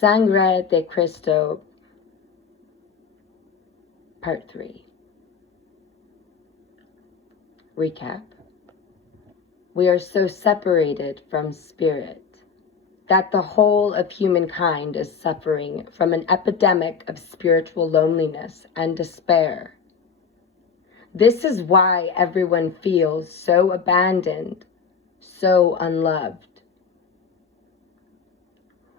Sangre De Christo, Part 3. Recap. We are so separated from spirit that the whole of humankind is suffering from an epidemic of spiritual loneliness and despair. This is why everyone feels so abandoned, so unloved.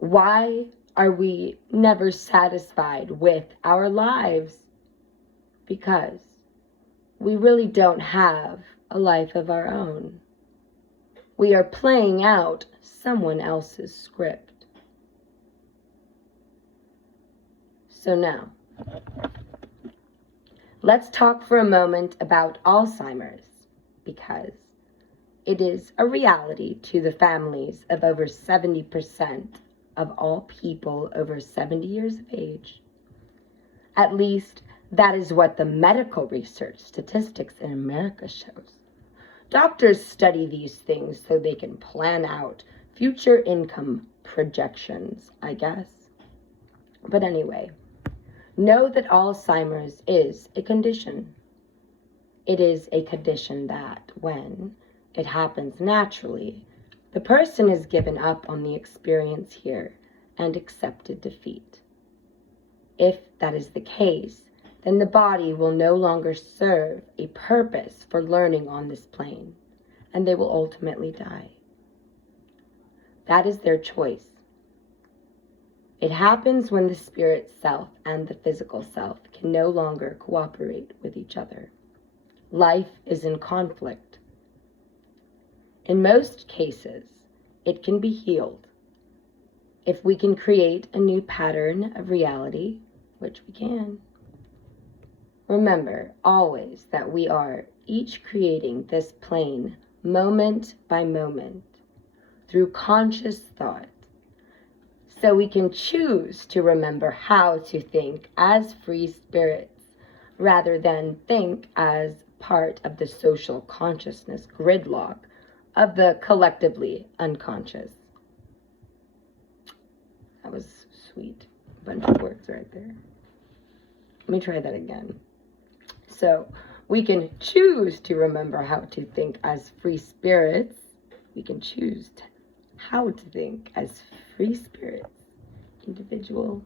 Why are we never satisfied with our lives? Because we really don't have a life of our own. We are playing out someone else's script. So now, let's talk for a moment about Alzheimer's, because it is a reality to the families of over 70% of all people over 70 years of age. At least, that is what the medical research statistics in America shows. Doctors study these things so they can plan out future income projections, I guess. But anyway, know that Alzheimer's is a condition. It is a condition that, when it happens naturally, the person is given up on the experience here and accepted defeat. If that is the case, then the body will no longer serve a purpose for learning on this plane, and they will ultimately die. That is their choice. It happens when the spirit self and the physical self can no longer cooperate with each other. Life is in conflict. In most cases, it can be healed if we can create a new pattern of reality, which we can. Remember always that we are each creating this plane moment by moment through conscious thought. So we can choose to remember how to think as free spirits rather than think as part of the social consciousness gridlock of the collectively unconscious. That was sweet. A bunch of words right there. Let me try that again. So we can choose to remember how to think as free spirits. We can choose how to think as free spirits, individual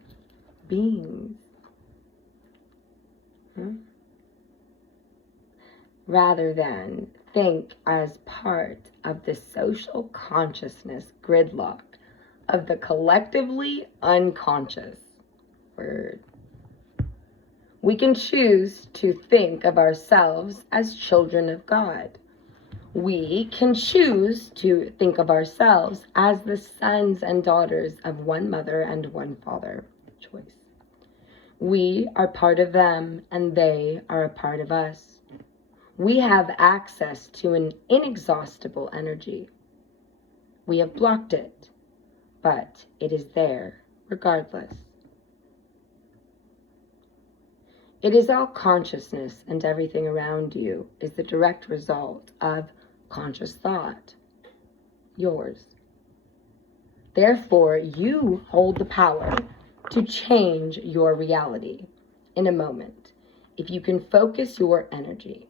beings. Rather than think as part of the social consciousness gridlock of the collectively unconscious. Word. We can choose to think of ourselves as children of God. We can choose to think of ourselves as the sons and daughters of one mother and one father. Choice. We are part of them and they are a part of us. We have access to an inexhaustible energy. We have blocked it, but it is there regardless. It is all consciousness, and everything around you is the direct result of conscious thought, yours. Therefore, you hold the power to change your reality in a moment. If you can focus your energy,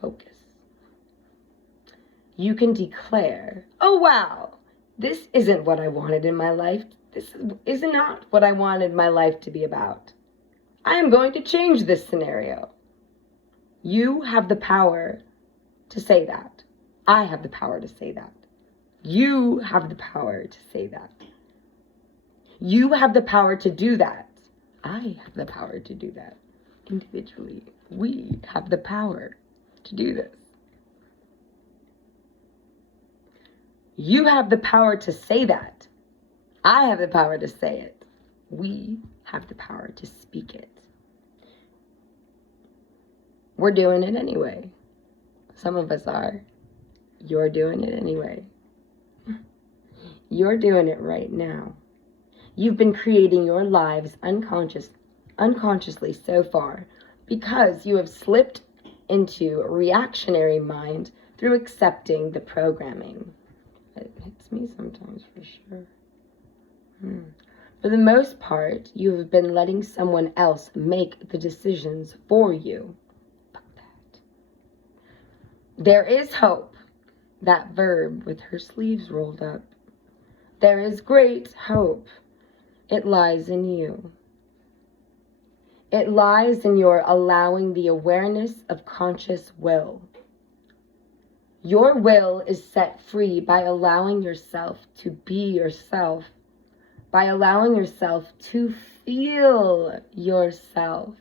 focus. You can declare, oh wow, this isn't what I wanted in my life. This is not what I wanted my life to be about. I am going to change this scenario. You have the power to say that. I have the power to say that. You have the power to say that. You have the power to do that. I have the power to do that. Individually, we have the power to do this. You have the power to say that. I have the power to say it. We have the power to speak it. We're doing it anyway. Some of us are. You're doing it anyway. You're doing it right now. You've been creating your lives unconsciously so far because you have slipped into a reactionary mind through accepting the programming. It hits me sometimes for sure. For the most part, you have been letting someone else make the decisions for you. Fuck that. There is hope. That verb with her sleeves rolled up. There is great hope. It lies in you. It lies in your allowing the awareness of conscious will. Your will is set free by allowing yourself to be yourself, by allowing yourself to feel yourself.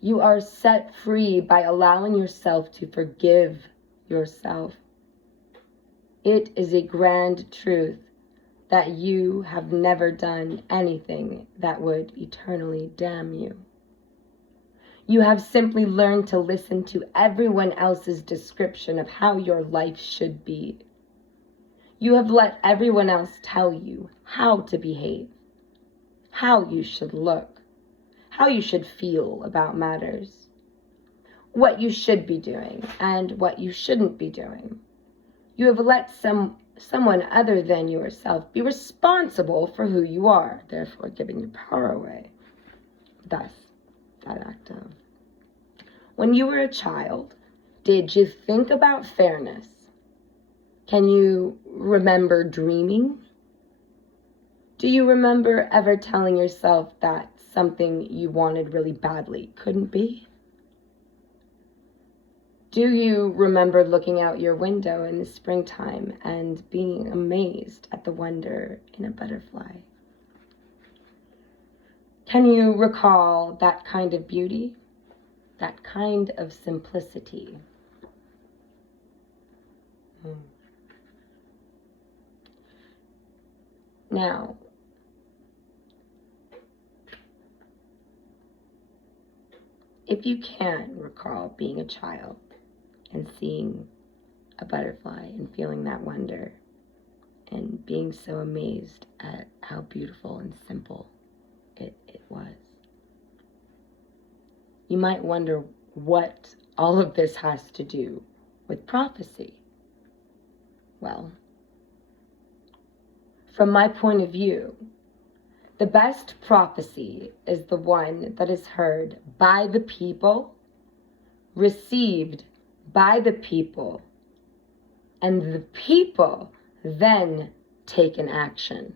You are set free by allowing yourself to forgive yourself. It is a grand truth that you have never done anything that would eternally damn you. You have simply learned to listen to everyone else's description of how your life should be. You have let everyone else tell you how to behave, how you should look, how you should feel about matters, what you should be doing and what you shouldn't be doing. You have let someone other than yourself be responsible for who you are, therefore giving your power away. Thus, that act of. When you were a child, did you think about fairness? Can you remember dreaming? Do you remember ever telling yourself that something you wanted really badly couldn't be? Do you remember looking out your window in the springtime and being amazed at the wonder in a butterfly? Can you recall that kind of beauty, that kind of simplicity? Now, if you can recall being a child and seeing a butterfly and feeling that wonder and being so amazed at how beautiful and simple it was, you might wonder what all of this has to do with prophecy. Well, from my point of view, the best prophecy is the one that is heard by the people, received by the people, and the people then take an action.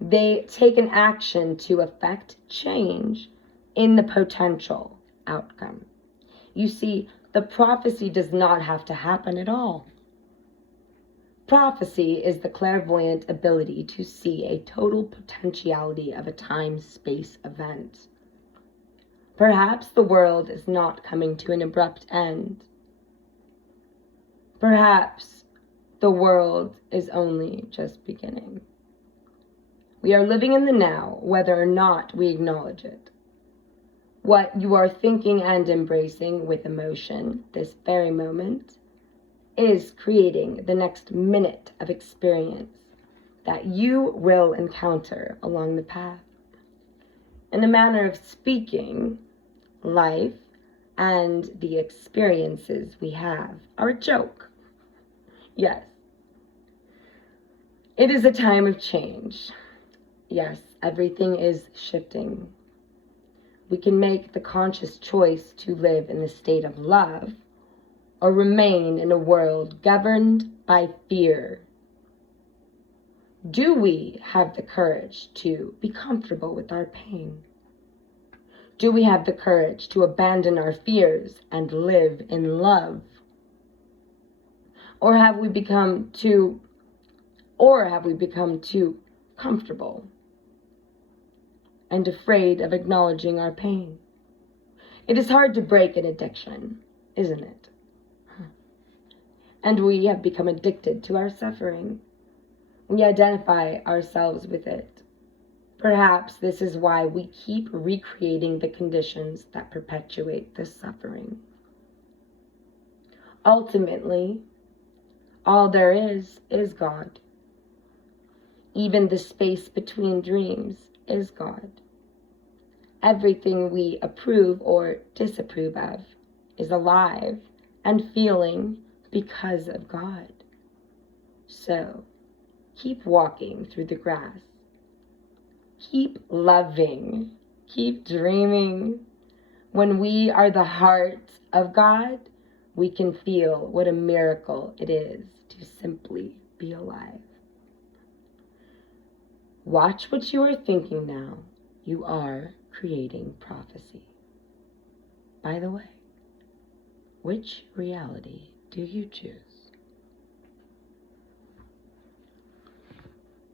They take an action to affect change in the potential outcome. You see, the prophecy does not have to happen at all. Prophecy is the clairvoyant ability to see a total potentiality of a time-space event. Perhaps the world is not coming to an abrupt end. Perhaps the world is only just beginning. We are living in the now, whether or not we acknowledge it. What you are thinking and embracing with emotion this very moment is creating the next minute of experience that you will encounter along the path. In a manner of speaking, life and the experiences we have are a joke. Yes. It is a time of change. Yes, everything is shifting. We can make the conscious choice to live in the state of love or remain in a world governed by fear. Do we have the courage to be comfortable with our pain? Do we have the courage to abandon our fears and live in love? Or have we become too comfortable and afraid of acknowledging our pain? It is hard to break an addiction, isn't it? And we have become addicted to our suffering. We identify ourselves with it. Perhaps this is why we keep recreating the conditions that perpetuate the suffering. Ultimately, all there is God. Even the space between dreams is God. Everything we approve or disapprove of is alive and feeling because of God. So, Keep walking through the grass. Keep loving. Keep dreaming. When we are the heart of God, we can feel what a miracle it is to simply be alive. Watch what you are thinking now. You are creating prophecy. By the way, which reality do you choose?